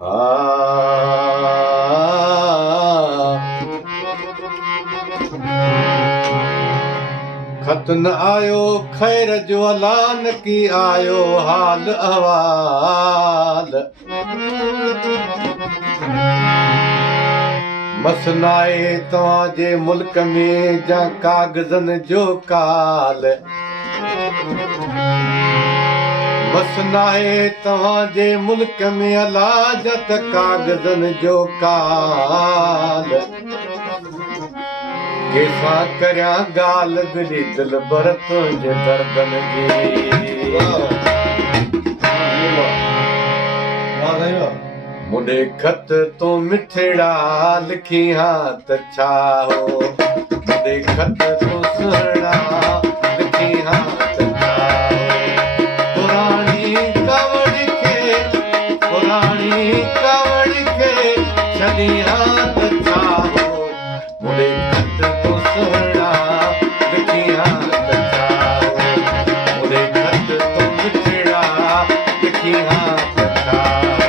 खत न आयो खैर जो अला न की आयो हाल अहवाल मसनाए तव्हांजे मुल्क में जा कागज़नि जो काल मसनाए तव्हांजे मुल्क में अला जा त कागज़नि जो काल केसां करियां ॻाल्हि दिली दिल बर तुंहिंजे दर्दनि जी मुंडे खत तूं मिठड़ा लिखी हा त छा हो मुंडे खत तूं सुहिणा लिखी हा त छा हो पुराणी कावड़ खे छॾी हा त छा हो मुंडे खत तूं सुहिणा लिखी हा त छा हो मुंडे खत तूं मिठड़ा लिखी हा त छा हो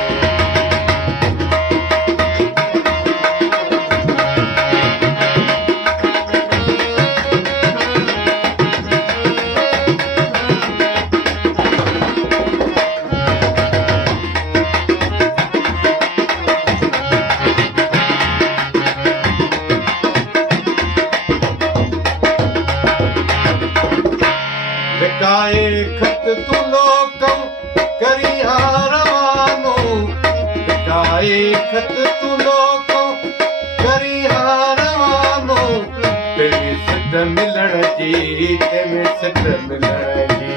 लिकाए खत तू लोकम करी हा रवानो लिकाए खत तू लोकम करी हा रवानो तेरी सिट मिलण जी तेमें सिट मिलण जी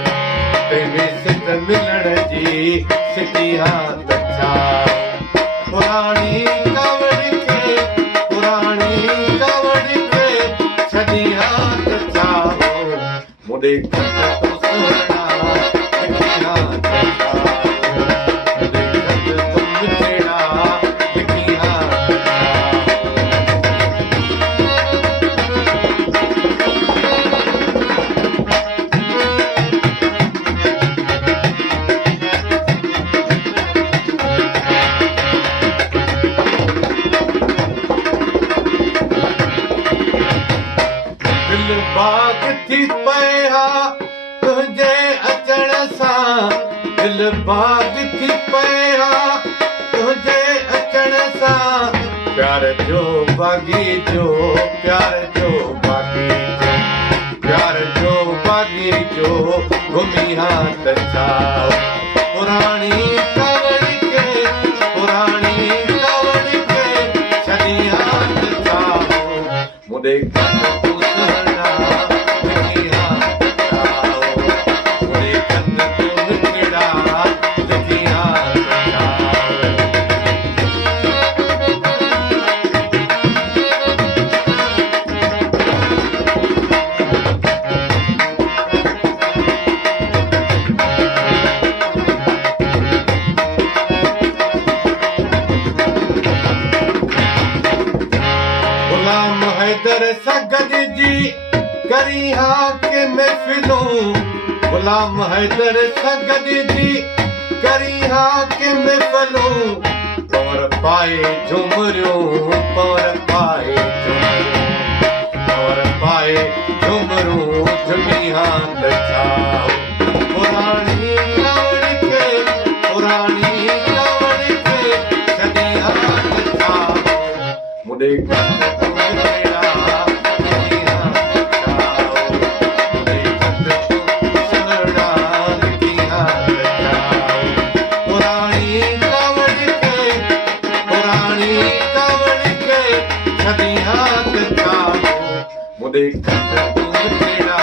तेमें सिट मिलण जी सिटी हा त छा पुराणी कावड़ खे छॾी हा त छा हो मुंडे खत तूं सुहिणा लिखी हा त छा हो मुंडे खत तूं मिठड़ा लिखी हा त दिल बाग थी पए हा तुंहिंजे अचण सां दिल बाग थी पए हा तुंहिंजे अचण सां प्यार जो बाग़ीचो प्यार जो बाग़ीचो प्यार जो बाग़ीचो घुमी हा त छा पुराणी कावड़ खे छॾी हा त छा हो मुंडे खत तूं सुहिणा लिखी हा त छा हो मुंडे खत तूं मिठड़ा लिखी हा त छा हो गुलाम हैदर सां गॾिजी करी हा के महफ़िलूं गुलाम हैदर सां गॾिजी करी हा के महफ़िलूं पवर पाए झुमरियूं पवर पाए झुमरियूं झुमी हा त छा हो पुराणी कावड़ खे छॾी हा त छा हो मुंडे खत तूं मिठड़ा लिखी हा त छा हो मुंडे खत तूं सुहिणा लिखी हा त छा हो पुराणी कावड़ खे छॾी हा त छा हो मुंडे खत तूं मिठड़ा